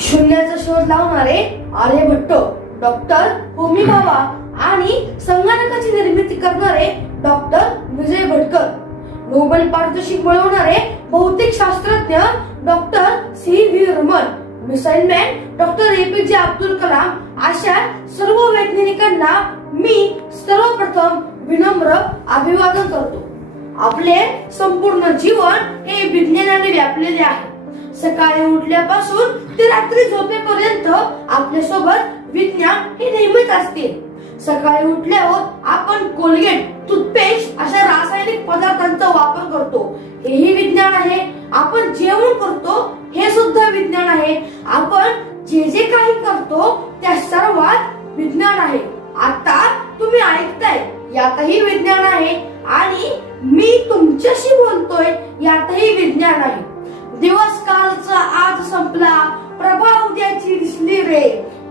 शून्याचा शोध लावणारे आर्यभट्ट, डॉक्टर होमी भाभा आणि संगणकाची निर्मिती करणारे डॉक्टर विजय भटकर, नोबेल पारितोषिक मिळवणारे भौतिक शास्त्रज्ञ doctor C V. Raman, missile man doctor A P J. Abdul Kalam अशा सर्व वैज्ञानिकांना मी सर्वप्रथम विनम्र अभिवादन करतो। आपले संपूर्ण जीवन हे विज्ञानाने व्यापलेले आहे। सकाळी उठल्यापासून ते रात्री झोपेपर्यंत आपल्या सोबत विज्ञान हे नेहमीच असते। सकाळी उठल्यावर आपण कोलगेट, टूथपेस्ट अशा रासायनिक पदार्थांचा वापर करतो, हेही विज्ञान आहे। आपण जेवण करतो, हे सुद्धा विज्ञान आहे। आपण जे जे काही करतो त्या सर्वात विज्ञान आहे। आता तुम्ही ऐकताय, यातही विज्ञान आहे। आणि मी तुमच्याशी बोलतोय, यातही विज्ञान आहे। दिवस कालचा आज संपला, प्रभा उद्याची दिसली रे।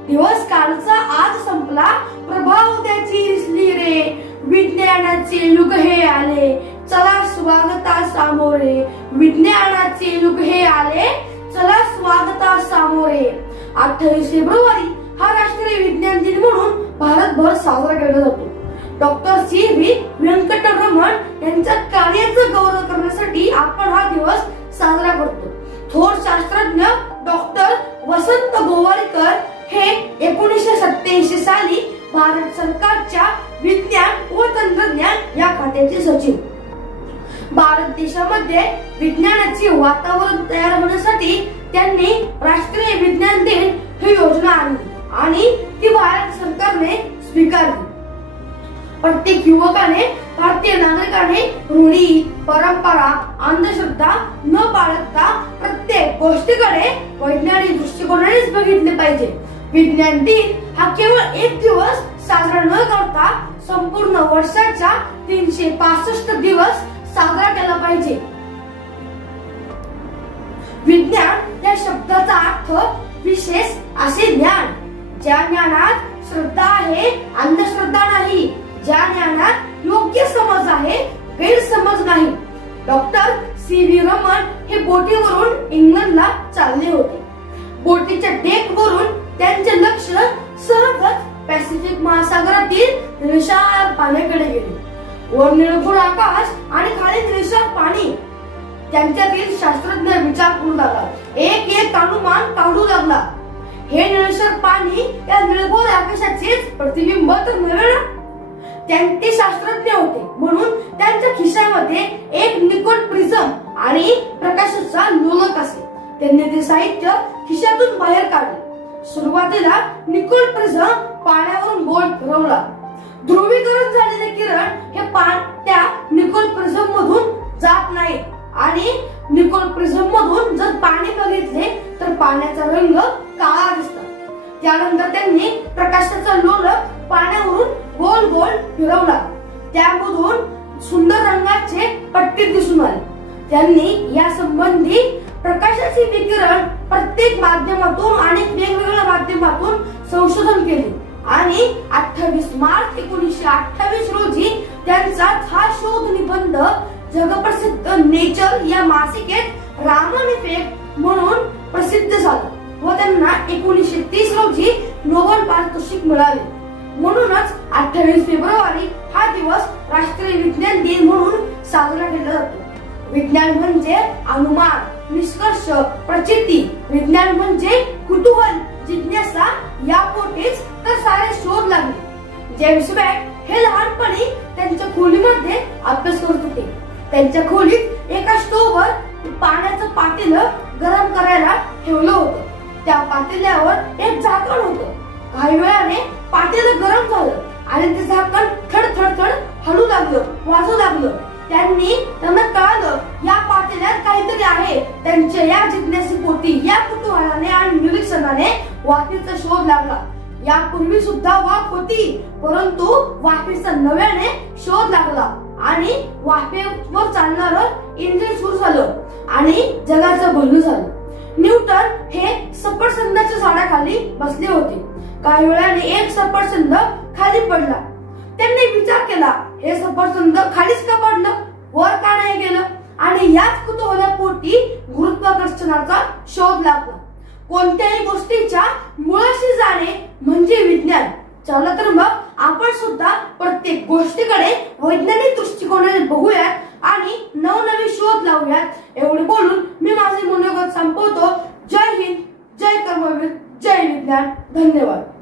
दिवस कालचा आज संपला, प्रभा उद्याची दिसली रे। विज्ञानाचे युग हे आले, चला स्वागता सामोरे। विज्ञानाचे युग हे आले, चला स्वागता सामोरे। 28 फेब्रुवारी हा राष्ट्रीय विज्ञान दिन म्हणून भारतभर साजरा केला जातो। डॉक्टर सी.व्ही. व्यंकटरमण यांच्या कार्याचा गौरव करण्यासाठी आपण हा दिवस साजरा करतो। थोर शास्त्रज्ञ डॉक्टर वसंत गोवारीकर हे 1987 साली भारत सरकारच्या विज्ञान व तंत्रज्ञान या खात्याचे सचिव। भारत देशामध्ये विज्ञानाचे वातावरण तयार होण्यासाठी त्यांनी राष्ट्रीय विज्ञान दिन ही योजना आणली आणि ती भारत सरकारने स्वीकारली। प्रत्येक युवकाने, भारतीय नागरिकाने रूढी, परंपरा, अंधश्रद्धा न बाळगता प्रत्येक गोष्टीकडे वैज्ञानिक दृष्टिकोनानेच बघितले पाहिजे। विज्ञान दिन हा केवळ एक दिवस साजरा न करता संपूर्ण वर्षाच्या 365 दिवस साजरा केला पाहिजे। विज्ञान या शब्दाचा अर्थ विशेष असे ज्ञान, ज्या ज्ञानात श्रद्धा आहे, अंधश्रद्धा नाही, ज्या ज्ञानात योग्य समज आहे, गैरसमज नाही। Doctor C V. रमन हे बोटीवरून इंग्लंडला चालले होते। बोटीच्या डेकवरून त्यांचे लक्ष सहजच पॅसिफिक महासागरातील निळशार पाण्याकडे गेले। वर निळभोर आकाश आणि खाली निळशार पाणी। त्यांच्यातील शास्त्रज्ञ विचार करू लागला, एक एक अनुमान काढू लागला। हे निळसर पाणी या निळभोर आकाशाचेच प्रतिबिंब तर नव्हे ना? ते शास्त्रज्ञ होते म्हणून त्यांच्या खिशामध्ये एक निकोल प्रिझम आणि प्रकाशाचा लोलक असे। त्यांनी ते साहित्य खिशातून बाहेर काढले। सुरुवातीला निकोल प्रिझम पाण्यावरून गोल फिरवला। ध्रुवीकरण झालेले किरण हे त्या निकोल प्रिझम मधून जात नाही आणि निकोल प्रिझम मधून जर पाणी बघितले तर पाण्याचा रंग काळा दिसतो। त्यानंतर त्यांनी प्रकाशाचा लोलक पाण्यावरून गोल गोल फिरवला, त्यामधून सुंदर रंगाचे पट्टे दिसून आले। त्यांनी या संबंधी प्रकाशाचे विकिरण प्रत्येक माध्यमातून आणि वेगवेगळ्या माध्यमातून संशोधन केले आणि 28 मार्च 1928 रोजी त्यांचा हा शोध निबंध जगप्रसिद्ध नेचर या मासिकेत रामन इफेक्ट म्हणून प्रसिद्ध झाला व त्यांना 1930 रोजी नोबेल पारितोषिक मिळाले। म्हणूनच 28 फेब्रुवारी हा दिवस राष्ट्रीय विज्ञान दिन म्हणून साजरा केला जातो। विज्ञान म्हणजे अनुमान, निष्कर्ष, प्रचिती। विज्ञान म्हणजे कुतूहल, जिज्ञासा। यापोटीच तर सारे शोध लागले। जेम्स वेब हे लहानपणी त्यांच्या खोलीमध्ये अभ्यास करत होते। त्यांच्या खोलीत एका स्टोव्हवर पाण्याचं पातेलं गरम करायला ठेवलं होतं। त्या पातेल्यावर एक झाकण होतं। काही वेळाने पातेलं गरम झालं आणि ते झाकण थड हलू लागलं, वाजू लागलं। त्यांना कळालं या पातेल्यात काहीतरी आहे। त्यांच्या या जिज्ञासेपोटी, या कुतूहलाने आणि निरीक्षणाने वाफेचा शोध लागला। यापूर्वी सुद्धा वाफ होती, परंतु वाफेचा नव्याने शोध लागला आणि वाफेवर चालणारं इंजिन सुरू झालं आणि जगाचं भलं झालं। न्यूटन हे सफरचंदाच्या झाडाखाली बसले होते। काही वेळाने एक सफरचंद खाली पडला। त्यांनी विचार केला, हे सफरचंद खालीच का पडलं, वर का नाही गेलं? आणि याच कुतूहलापोटी गुरुत्वाकर्षणाचा शोध लागला। कोणत्याही गोष्टीच्या मुळाशी जाणे म्हणजे विज्ञान. चला तर मग आपण सुद्धा प्रत्येक गोष्टीकडे वैज्ञानिक दृष्टिकोनाने बघूयात आणि नवनवीन शोध लावूयात. एवढे बोलून मी माझे मनोगत संपवतो. जय हिंद, जय कर्मवीर, जय विज्ञान. धन्यवाद.